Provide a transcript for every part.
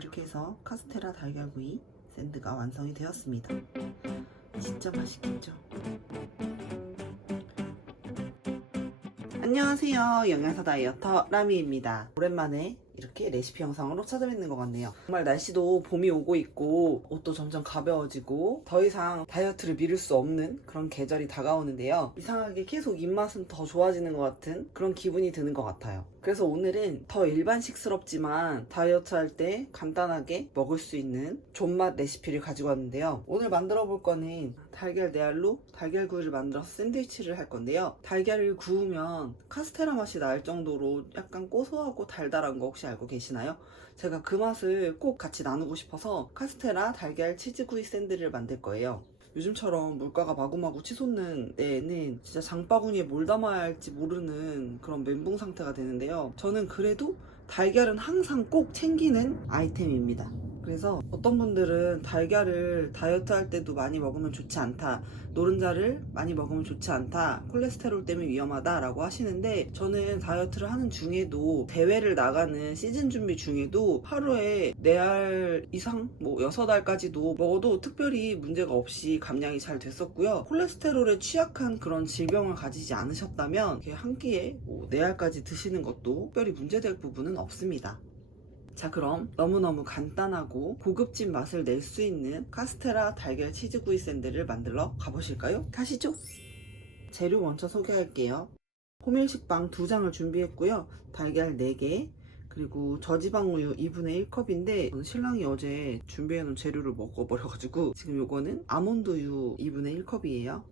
이렇게 해서 카스테라 달걀구이 샌드가 완성이 되었습니다. 진짜 맛있겠죠? 안녕하세요. 영양사 다이어터 라미입니다. 오랜만에 이렇게 레시피 영상으로 찾아뵙는 것 같네요. 정말 날씨도 봄이 오고 있고 옷도 점점 가벼워지고 더 이상 다이어트를 미룰 수 없는 그런 계절이 다가오는데요. 이상하게 계속 입맛은 더 좋아지는 것 같은 그런 기분이 드는 것 같아요. 그래서 오늘은 더 일반식스럽지만 다이어트 할 때 간단하게 먹을 수 있는 존맛 레시피를 가지고 왔는데요. 오늘 만들어 볼 거는 달걀 네알로 달걀구이를 만들어서 샌드위치를 할 건데요. 달걀을 구우면 카스테라 맛이 날 정도로 약간 고소하고 달달한 거 혹시 알고 계시나요? 제가 그 맛을 꼭 같이 나누고 싶어서 카스테라 달걀 치즈구이 샌드를 만들 거예요. 요즘처럼 물가가 마구마구 치솟는 데에는 진짜 장바구니에 뭘 담아야 할지 모르는 그런 멘붕 상태가 되는데요. 저는 그래도 달걀은 항상 꼭 챙기는 아이템입니다. 그래서 어떤 분들은 달걀을 다이어트 할 때도 많이 먹으면 좋지 않다, 노른자를 많이 먹으면 좋지 않다, 콜레스테롤 때문에 위험하다 라고 하시는데, 저는 다이어트를 하는 중에도 대회를 나가는 시즌 준비 중에도 하루에 4알 이상, 6알까지도 먹어도 특별히 문제가 없이 감량이 잘 됐었고요. 콜레스테롤에 취약한 그런 질병을 가지지 않으셨다면 한 끼에 4알까지 드시는 것도 특별히 문제될 부분은 없습니다. 자, 그럼 너무너무 간단하고 고급진 맛을 낼 수 있는 카스테라 달걀 치즈구이 샌드를 만들러 가보실까요? 가시죠. 재료 먼저 소개할게요. 호밀식빵 2장을 준비했고요. 달걀 4개, 그리고 저지방 우유 2분의 1컵인데 저는 신랑이 어제 준비해놓은 재료를 먹어버려가지고 지금 요거는 아몬드 우유 2분의 1컵이에요.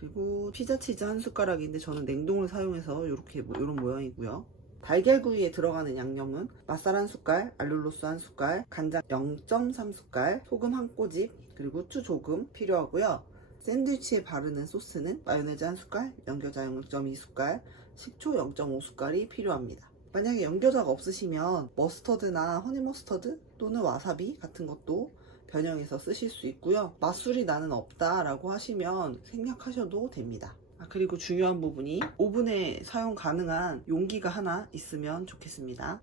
그리고 피자치즈 1숟가락인데 저는 냉동을 사용해서 이렇게 이런 모양이고요. 달걀구이에 들어가는 양념은 맛살 1숟갈, 알룰로스 1숟갈, 간장 0.3숟갈, 소금 1꼬집, 그리고 후추 조금 필요하고요. 샌드위치에 바르는 소스는 마요네즈 1숟갈, 연겨자 0.2숟갈, 식초 0.5숟갈이 필요합니다. 만약에 연겨자가 없으시면 머스터드나 허니머스터드 또는 와사비 같은 것도 변형해서 쓰실 수 있고요. 맛술이 나는 없다 라고 하시면 생략하셔도 됩니다. 그리고 중요한 부분이 오븐에 사용 가능한 용기가 하나 있으면 좋겠습니다.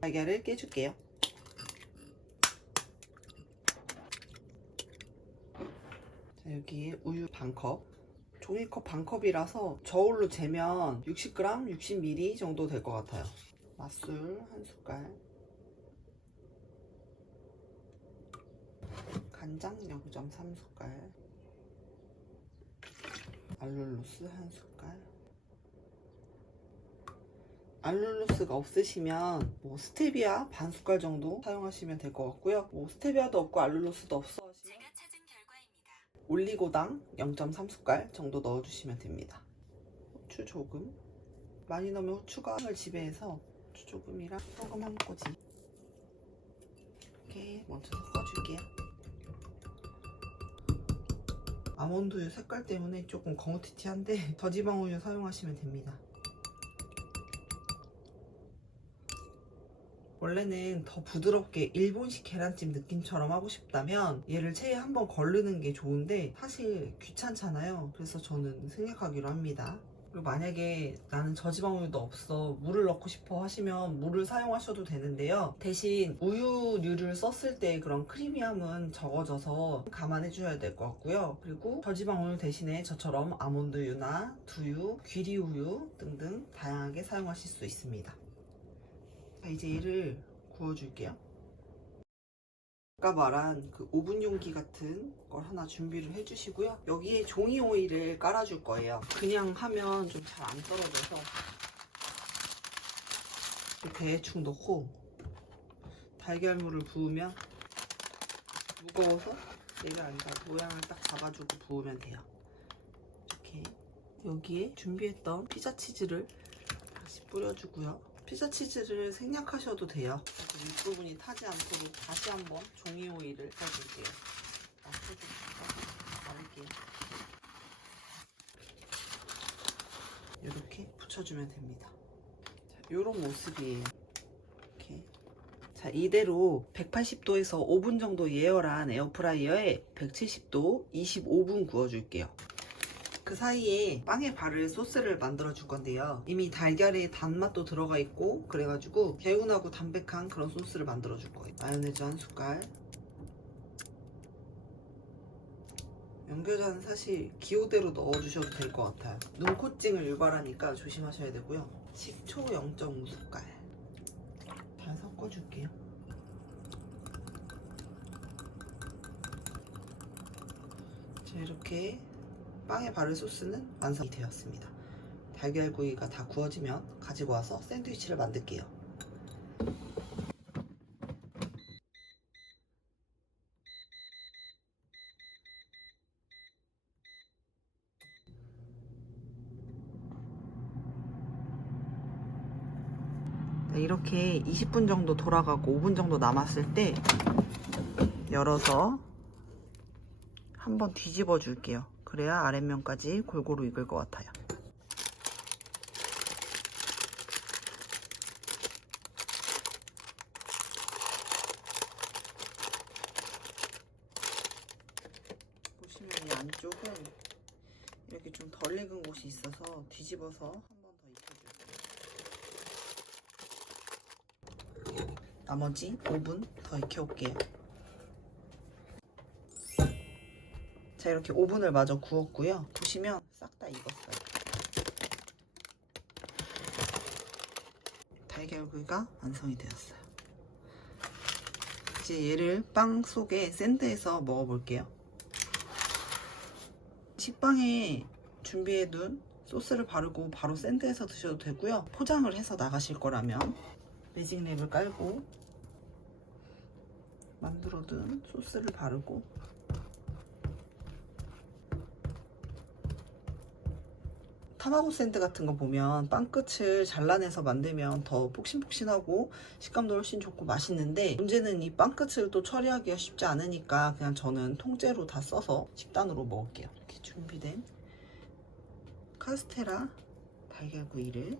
달걀을 깨줄게요. 자, 여기에 우유 반컵, 종이컵 반컵이라서 저울로 재면 60g, 60ml 정도 될 것 같아요. 맛술 1숟갈, 간장 0.3숟갈, 알룰로스 1숟갈. 알룰로스가 없으시면 스테비아 반 숟갈 정도 사용하시면 될 것 같고요. 스테비아도 없고 알룰로스도 없어 하시면 제가 찾은 결과입니다. 올리고당 0.3숟갈 정도 넣어주시면 됩니다. 후추 조금, 많이 넣으면 후추가 향을 지배해서 후추 조금이랑 소금 1꼬집 이렇게 먼저 섞어줄게요. 아몬드우유 색깔 때문에 조금 거무튀튀한데 저지방 우유 사용하시면 됩니다. 원래는 더 부드럽게 일본식 계란찜 느낌처럼 하고 싶다면 얘를 체에 한번 걸르는 게 좋은데 사실 귀찮잖아요. 그래서 저는 생략하기로 합니다. 그리고 만약에 나는 저지방 우유도 없어, 물을 넣고 싶어 하시면 물을 사용하셔도 되는데요. 대신 우유류를 썼을 때 그런 크리미함은 적어져서 감안해 줘야 될 것 같고요. 그리고 저지방 우유 대신에 저처럼 아몬드우유나 두유, 귀리우유 등등 다양하게 사용하실 수 있습니다. 자, 이제 얘를 구워줄게요. 아까 말한 그 오븐 용기 같은 걸 하나 준비를 해주시고요. 여기에 종이 오일을 깔아줄 거예요. 그냥 하면 좀 잘 안 떨어져서 대충 넣고 달걀물을 부으면 무거워서 얘를 아니라 모양을 딱 잡아주고 부으면 돼요. 이렇게 여기에 준비했던 피자 치즈를 다시 뿌려주고요. 피자 치즈를 생략하셔도 돼요. 윗부분이 타지 않도록 다시 한번 종이 오일을 써줄게요. 바를게요. 이렇게 붙여주면 됩니다. 이런 모습이에요. 이렇게. 자, 이대로 180도에서 5분 정도 예열한 에어프라이어에 170도 25분 구워줄게요. 그 사이에 빵에 바를 소스를 만들어 줄 건데요. 이미 달걀에 단맛도 들어가 있고 그래가지고 개운하고 담백한 그런 소스를 만들어 줄 거예요. 마요네즈 한 숟갈. 연교자는 사실 기호대로 넣어주셔도 될 것 같아요. 눈코찡을 유발하니까 조심하셔야 되고요. 식초 0.5숟갈. 다 섞어줄게요. 자, 이렇게 빵에 바를 소스는 완성이 되었습니다. 달걀구이가 다 구워지면 가지고 와서 샌드위치를 만들게요. 이렇게 20분 정도 돌아가고 5분 정도 남았을 때 열어서 한번 뒤집어 줄게요. 그래야 아랫면까지 골고루 익을 것 같아요. 보시면 이 안쪽은 이렇게 좀 덜 익은 곳이 있어서 뒤집어서 한 번 더 익혀줄게요. 나머지 5분 더 익혀올게요. 자, 이렇게 오븐을 마저 구웠고요. 보시면 싹 다 익었어요. 달걀구이가 완성이 되었어요. 이제 얘를 빵 속에 샌드해서 먹어볼게요. 식빵에 준비해둔 소스를 바르고 바로 샌드해서 드셔도 되고요. 포장을 해서 나가실 거라면 매직랩을 깔고 만들어둔 소스를 바르고 타마고 샌드 같은 거 보면 빵 끝을 잘라내서 만들면 더 폭신폭신하고 식감도 훨씬 좋고 맛있는데, 문제는 이 빵 끝을 또 처리하기가 쉽지 않으니까 그냥 저는 통째로 다 써서 식단으로 먹을게요. 이렇게 준비된 카스테라 달걀구이를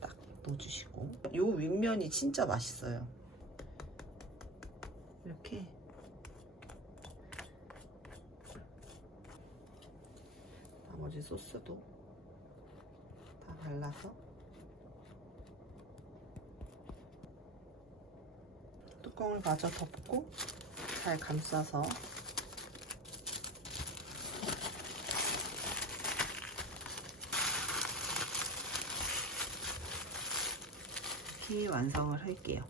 딱 넣어주시고, 요 윗면이 진짜 맛있어요. 이렇게 나머지 소스도 다 발라서 뚜껑을 마저 덮고 잘 감싸서 이렇게 완성을 할게요.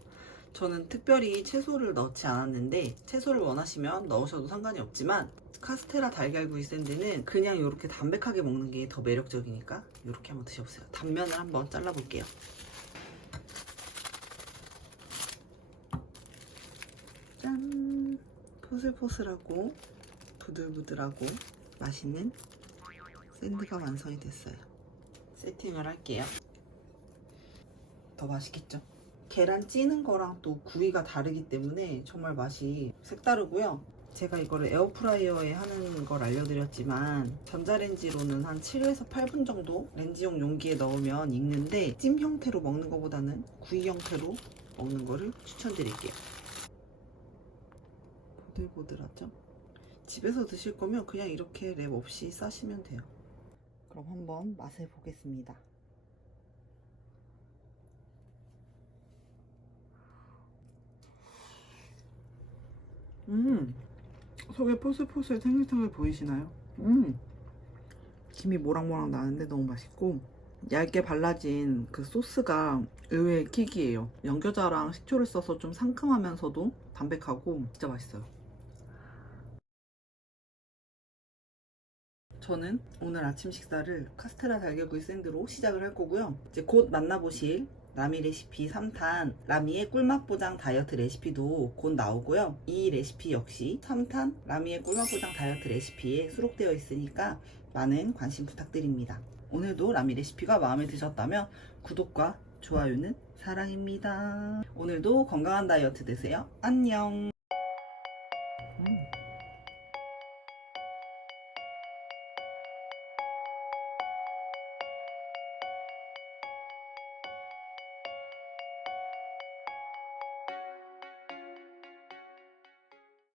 저는 특별히 채소를 넣지 않았는데 채소를 원하시면 넣으셔도 상관이 없지만 카스테라 달걀구이 샌드는 그냥 이렇게 담백하게 먹는 게 더 매력적이니까 이렇게 한번 드셔보세요. 단면을 한번 잘라볼게요. 짠! 포슬포슬하고 부들부들하고 맛있는 샌드가 완성이 됐어요. 세팅을 할게요. 더 맛있겠죠? 계란 찌는 거랑 또 구이가 다르기 때문에 정말 맛이 색다르고요. 제가 이거를 에어프라이어에 하는 걸 알려드렸지만 전자레인지로는 한 7에서 8분 정도 렌즈용 용기에 넣으면 익는데, 찜 형태로 먹는 것보다는 구이 형태로 먹는 거를 추천드릴게요. 보들보들하죠? 집에서 드실 거면 그냥 이렇게 랩 없이 싸시면 돼요. 그럼 한번 맛을 보겠습니다. 속에 포슬포슬 탱글탱글 보이시나요? 김이 모락모락 나는데 너무 맛있고, 얇게 발라진 그 소스가 의외의 킥이에요. 연겨자랑 식초를 써서 좀 상큼하면서도 담백하고 진짜 맛있어요. 저는 오늘 아침 식사를 카스테라 달걀구이 샌드로 시작을 할 거고요. 이제 곧 만나보실 라미 레시피 3탄 라미의 꿀맛 보장 다이어트 레시피도 곧 나오고요. 이 레시피 역시 3탄 라미의 꿀맛 보장 다이어트 레시피에 수록되어 있으니까 많은 관심 부탁드립니다. 오늘도 라미 레시피가 마음에 드셨다면 구독과 좋아요는 사랑입니다. 오늘도 건강한 다이어트 되세요. 안녕.